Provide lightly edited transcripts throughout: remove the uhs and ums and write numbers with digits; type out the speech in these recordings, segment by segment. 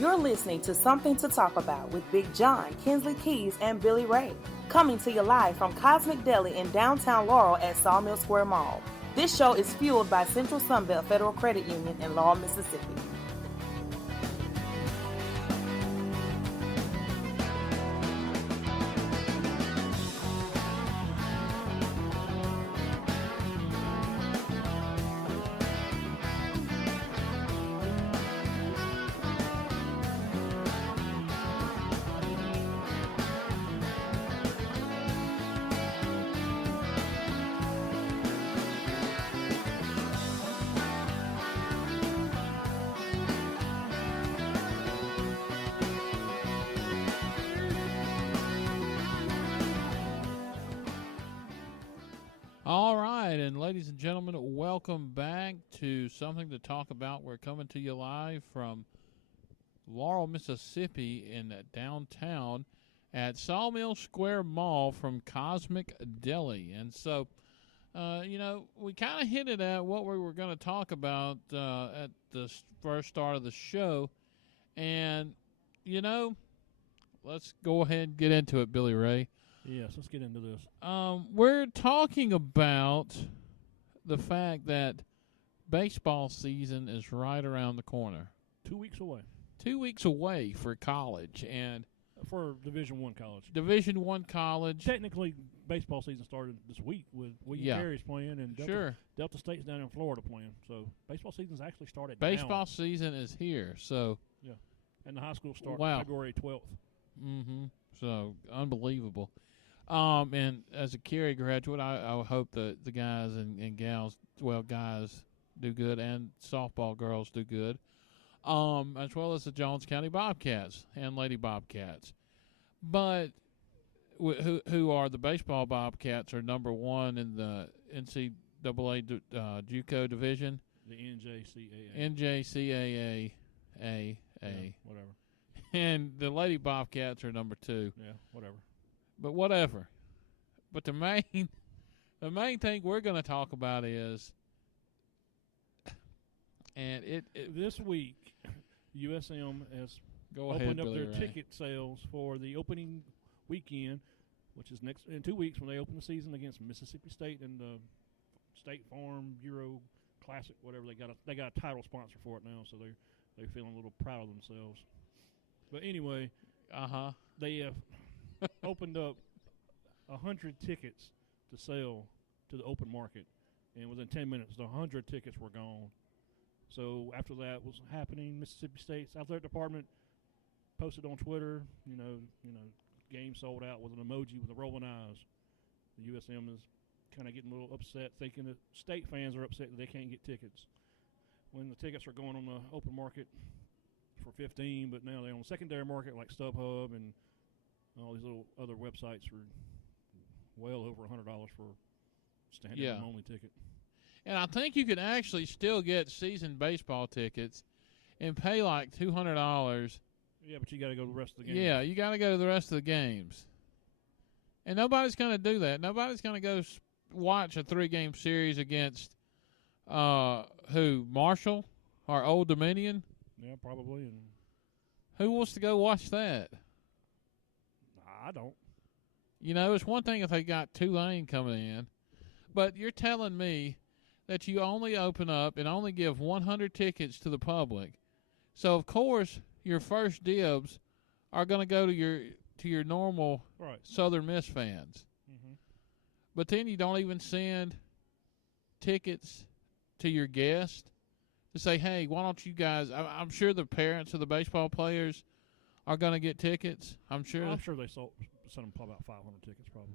You're listening to Something to Talk About with Big John, Kinsley Keys, and Billy Ray. Coming to you live from Cosmic Deli in downtown Laurel at Sawmill Square Mall. This show is fueled by Central Sunbelt Federal Credit Union in Laurel, Mississippi. All right, and ladies and gentlemen, welcome back to Something to Talk About. We're coming to you live from Laurel, Mississippi in downtown at Sawmill Square Mall from Cosmic Deli. And so, we kind of hinted at what we were going to talk about at the first start of the show. And, let's go ahead and get into it, Billy Ray. Yes, let's get into this. We're talking about the fact that baseball season is right around the corner. 2 weeks away. 2 weeks away for college and for Division I college. Division I college. Technically, baseball season started this week with William Perry's playing and Delta State's down in Florida playing. So baseball season's actually started. Baseball season is here. So and the high school starts February 12th. Mm-hmm. So unbelievable. And as a Cary graduate, I hope that the guys and gals, guys do good and softball girls do good, as well as the Jones County Bobcats and Lady Bobcats. But who are the baseball Bobcats are number one in the NCAA JUCO division. The NJCAA. Whatever. And the Lady Bobcats are number two. Yeah, whatever. But whatever. But the main thing we're going to talk about is, and this week, USM has opened up their ticket sales for the opening weekend, which is in 2 weeks when they open the season against Mississippi State and the State Farm Euro Classic, whatever they got a title sponsor for it now, so they're feeling a little proud of themselves. But anyway, they have opened up 100 tickets to sell to the open market, and within 10 minutes, the 100 tickets were gone. So after that was happening, Mississippi State's athletic department posted on Twitter, game sold out with an emoji with the rolling eyes. The USM is kind of getting a little upset, thinking that state fans are upset that they can't get tickets when the tickets are going on the open market for $15, but now they're on the secondary market like StubHub and all these little other websites for well over $100 for standard room only ticket. And I think you can actually still get season baseball tickets and pay like $200. Yeah, but you got to go to the rest of the games. Yeah, you got to go to the rest of the games. And nobody's going to do that. Nobody's going to go watch a 3-game series against who? Marshall or Old Dominion? Yeah, probably. And who wants to go watch that? I don't. It's one thing if they got Tulane coming in, but you're telling me that you only open up and only give 100 tickets to the public. So, of course, your first dibs are going to go to your normal Southern Miss fans. Mm-hmm. But then you don't even send tickets to your guests to say, hey, why don't you guys – I'm sure the parents of the baseball players are going to get tickets. I'm sure they sent them about 500 tickets probably.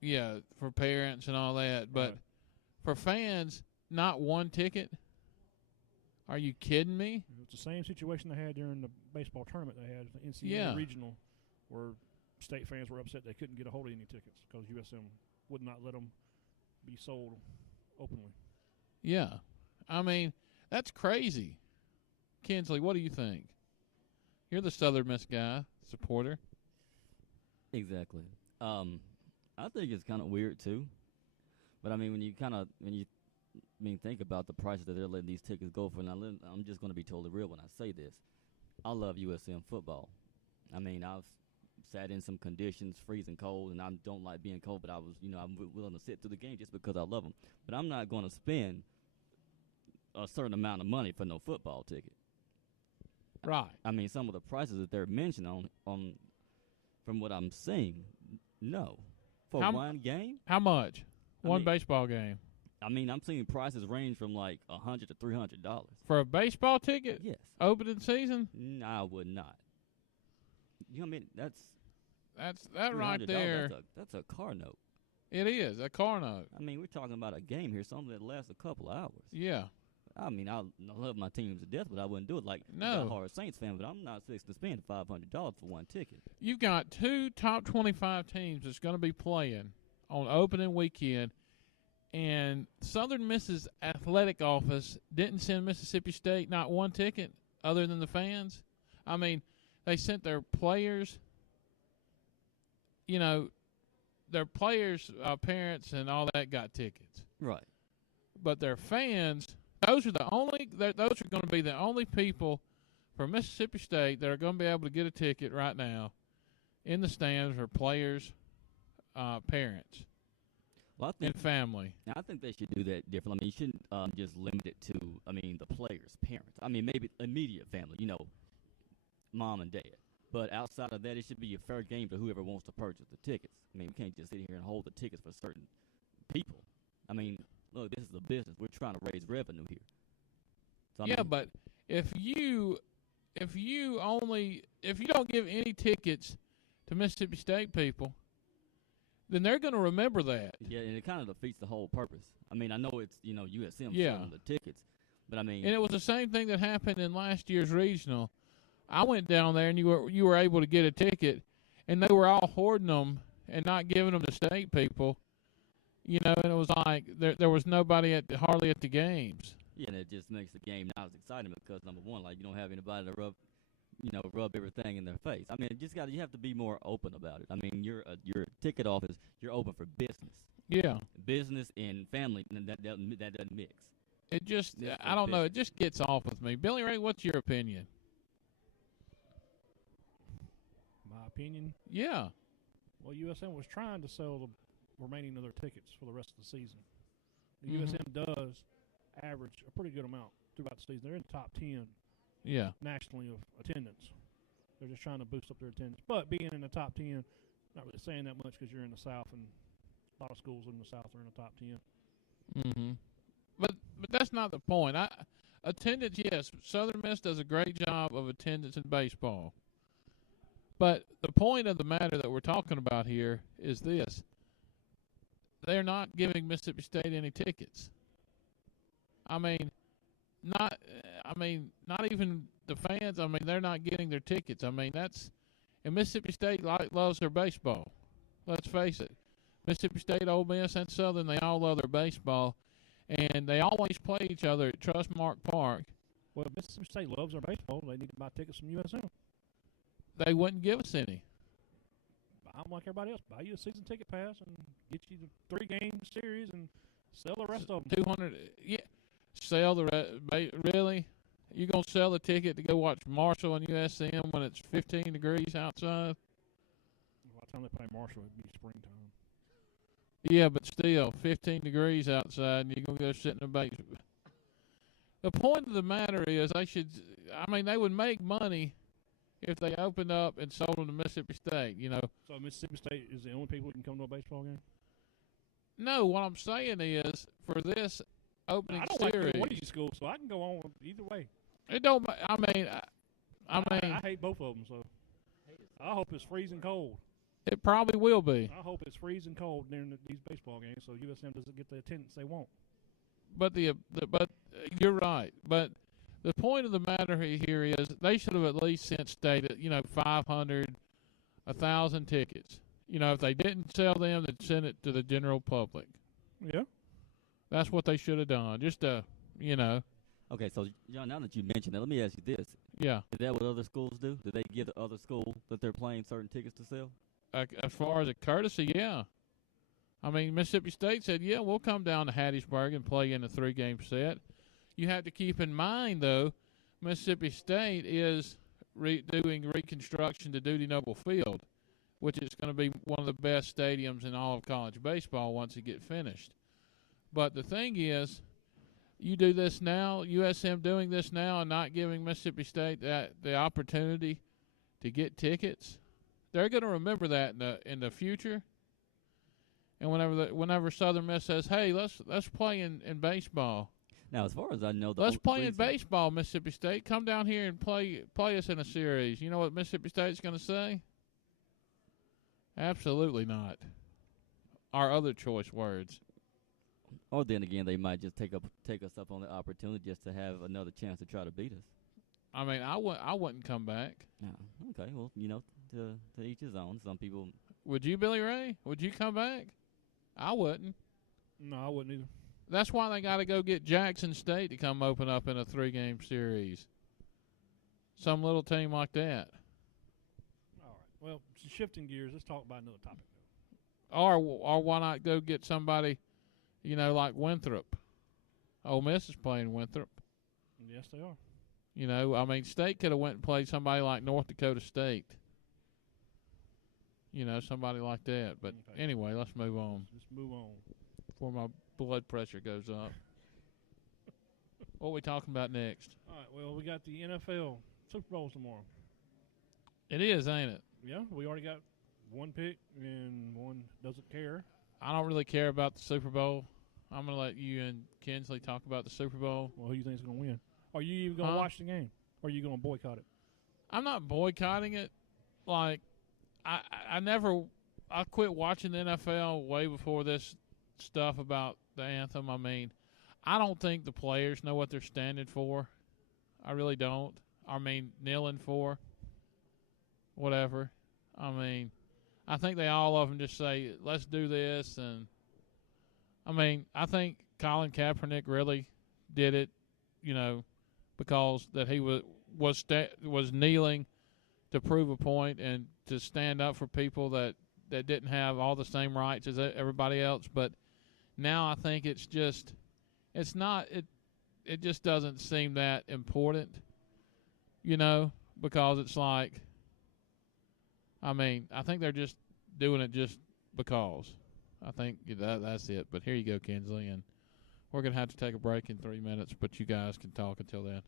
Yeah, for parents and all that. But for fans, not one ticket? Are you kidding me? It's the same situation they had during the baseball tournament they had, the NCAA regional, where state fans were upset they couldn't get a hold of any tickets because USM would not let them be sold openly. Yeah. I mean, that's crazy. Kinsley, what do you think? You're the Southern Miss guy, supporter. Exactly. I think it's kind of weird too, but I mean when you think about the prices that they're letting these tickets go for. Now I'm just going to be totally real when I say this. I love USM football. I mean, I've sat in some conditions, freezing cold, and I don't like being cold, but I'm willing to sit through the game just because I love them. But I'm not going to spend a certain amount of money for no football ticket. Right. I mean, some of the prices that they're mentioning on from what I'm seeing, no. For one game? How much? One baseball game? I mean, I'm seeing prices range from like $100 to $300. For a baseball ticket? Yes. Opening season? No, I would not. You know what I mean? That right there. That's a car note. It is, a car note. I mean, we're talking about a game here, something that lasts a couple of hours. Yeah. I mean, I love my teams to death, but I wouldn't do it like a hard Saints fan, but I'm not fixed to spend $500 for one ticket. You've got 2 top 25 teams that's going to be playing on opening weekend, and Southern Miss's athletic office didn't send Mississippi State not one ticket other than the fans. I mean, they sent their players, their players' parents and all that got tickets. Right. But their fans, those are going to be the only people from Mississippi State that are going to be able to get a ticket right now in the stands for players' parents and family. I think they should do that differently. I mean, you shouldn't just limit it to, the players' parents. I mean, maybe immediate family, mom and dad. But outside of that, it should be a fair game to whoever wants to purchase the tickets. I mean, we can't just sit here and hold the tickets for certain people. I mean, look, this is a business. We're trying to raise revenue here. So, but if you don't give any tickets to Mississippi State people, then they're going to remember that. Yeah, and it kind of defeats the whole purpose. I mean, I know it's, USM selling the tickets, but I mean. And it was the same thing that happened in last year's regional. I went down there, and you were able to get a ticket, and they were all hoarding them and not giving them to state people. And it was like there was nobody hardly at the games. Yeah, and it just makes the game not as exciting because, number one, like, you don't have anybody to rub everything in their face. I mean, you have to be more open about it. I mean, your ticket office, you're open for business. Yeah. Business and family, and that doesn't mix. It just, I don't know, it just gets off with me. Billy Ray, what's your opinion? My opinion? Yeah. Well, USM was trying to sell the remaining of their tickets for the rest of the season. The USM does average a pretty good amount throughout the season. They're in the top 10 nationally of attendance. They're just trying to boost up their attendance. But being in the top 10, not really saying that much because you're in the South, and a lot of schools in the South are in the top 10. Mm-hmm. But that's not the point. Attendance, yes, Southern Miss does a great job of attendance in baseball. But the point of the matter that we're talking about here is this. They're not giving Mississippi State any tickets. I mean, not even the fans. I mean, they're not getting their tickets. I mean, and Mississippi State loves their baseball. Let's face it. Mississippi State, Ole Miss, and Southern, they all love their baseball. And they always play each other at Trustmark Park. Well, if Mississippi State loves their baseball, they need to buy tickets from USM. They wouldn't give us any. I'm like everybody else. Buy you a season ticket pass and get you the 3-game series and sell the rest of them. 200, yeah. Sell the rest. Really? You going to sell the ticket to go watch Marshall and USM when it's 15 degrees outside? By the time they play Marshall, it'd be springtime. Yeah, but still, 15 degrees outside, and you're going to go sit in the basement. The point of the matter is they would make money if they opened up and sold them to Mississippi State, So Mississippi State is the only people who can come to a baseball game? No, what I'm saying is, for this opening series. I don't like one of these schools, so I can go on either way. It don't, I hate both of them, so I hope it's freezing cold. It probably will be. I hope it's freezing cold during these baseball games so USM doesn't get the attendance they want. But but you're right. But the point of the matter here is they should have at least sent State 500, 1,000 tickets. If they didn't sell them, they'd send it to the general public. Yeah. That's what they should have done. Just Okay, so John, now that you mentioned that, let me ask you this. Yeah. Is that what other schools do? Do they give the other school that they're playing certain tickets to sell? As far as a courtesy, yeah. I mean, Mississippi State said, yeah, we'll come down to Hattiesburg and play in a 3-game set. You have to keep in mind, though, Mississippi State is doing reconstruction to Duty Noble Field, which is going to be one of the best stadiums in all of college baseball once it gets finished. But the thing is, you do this now, USM doing this now and not giving Mississippi State the opportunity to get tickets, they're going to remember that in the future. And whenever Southern Miss says, "Hey, let's play in baseball." Now, as far as I know, let's play in baseball, Mississippi State. Come down here and play us in a series. You know what Mississippi State's going to say? Absolutely not. Our other choice words. Or then again, they might just take us up on the opportunity just to have another chance to try to beat us. I mean, I wouldn't come back. No. Okay, well, to each his own. Some people. Would you, Billy Ray? Would you come back? I wouldn't. No, I wouldn't either. That's why they got to go get Jackson State to come open up in a 3-game series. Some little team like that. All right. Well, shifting gears, let's talk about another topic. Or why not go get somebody, like Winthrop? Ole Miss is playing Winthrop. Yes, they are. State could have went and played somebody like North Dakota State. Somebody like that. But anyway, let's move on. Let's move on. Before my blood pressure goes up. What are we talking about next? All right, well, we got the NFL Super Bowls tomorrow. It is, ain't it? Yeah, we already got one pick and one doesn't care. I don't really care about the Super Bowl. I'm going to let you and Kinsley talk about the Super Bowl. Well, who do you think is going to win? Are you even going to watch the game? Or are you going to boycott it? I'm not boycotting it. Like, I quit watching the NFL way before this stuff about the anthem. I mean, I don't think the players know what they're standing for. I really don't. I mean, kneeling for, whatever. I mean, I think all of them just say, let's do this. And, I mean, I think Colin Kaepernick really did it, because that he was kneeling to prove a point and to stand up for people that didn't have all the same rights as everybody else. But now I think it just doesn't seem that important, because it's like, I mean, I think they're just doing it just because. I think that's it. But here you go, Kinsley, and we're going to have to take a break in 3 minutes, but you guys can talk until then.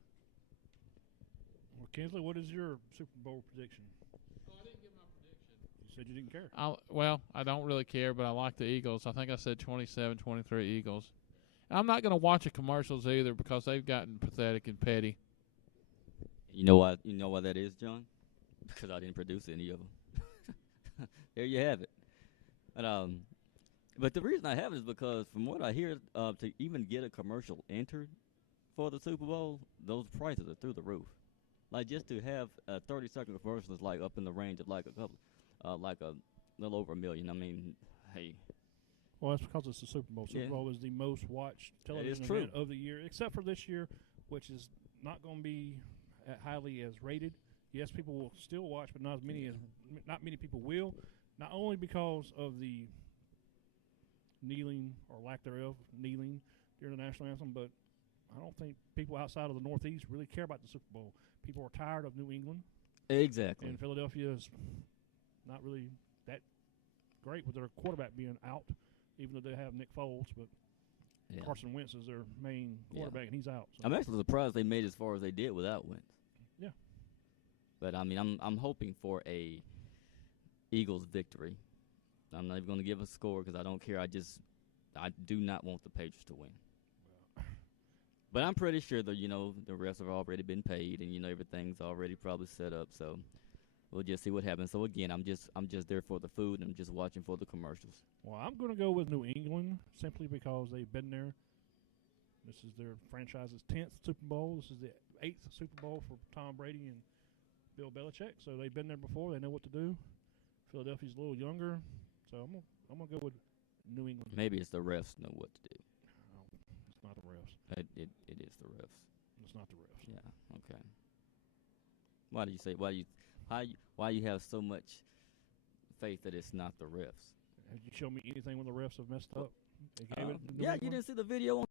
Well, Kinsley, what is your Super Bowl prediction? Oh, I didn't give my prediction. You said you didn't care. Well, I don't really care, but I like the Eagles. I think I said 27-23 Eagles. And I'm not going to watch the commercials either because they've gotten pathetic and petty. You know why that is, John? Because I didn't produce any of them. There you have it. But the reason I have it is because from what I hear, to even get a commercial entered for the Super Bowl, those prices are through the roof. Like, just to have a 30-second commercial is like up in the range of like a little over $1 million. I mean, hey. Well, that's because it's the Super Bowl. Super Bowl is the most watched television event of the year, except for this year, which is not going to be highly as rated. Yes, people will still watch, but not many people will. Not only because of the kneeling or lack thereof kneeling during the national anthem, but I don't think people outside of the Northeast really care about the Super Bowl. People are tired of New England. Exactly. And Philadelphia is not really that great with their quarterback being out, even though they have Nick Foles, but Carson Wentz is their main quarterback, and he's out. So. I'm actually surprised they made as far as they did without Wentz. Yeah. But, I mean, I'm hoping for a Eagles victory. I'm not even going to give a score because I don't care. I do not want the Patriots to win. But I'm pretty sure that, the refs have already been paid and, everything's already probably set up. So we'll just see what happens. So, again, I'm just there for the food and I'm just watching for the commercials. Well, I'm going to go with New England simply because they've been there. This is their franchise's 10th Super Bowl. This is the 8th Super Bowl for Tom Brady and Bill Belichick. So they've been there before. They know what to do. Philadelphia's a little younger. So I'm gonna go with New England. Maybe it's the refs know what to do. No, it's not the refs. It is the refs. It's not the refs. Yeah. Okay. Why do you say? Why you have so much faith that it's not the refs? Have you shown me anything when the refs have messed up? You didn't see the video on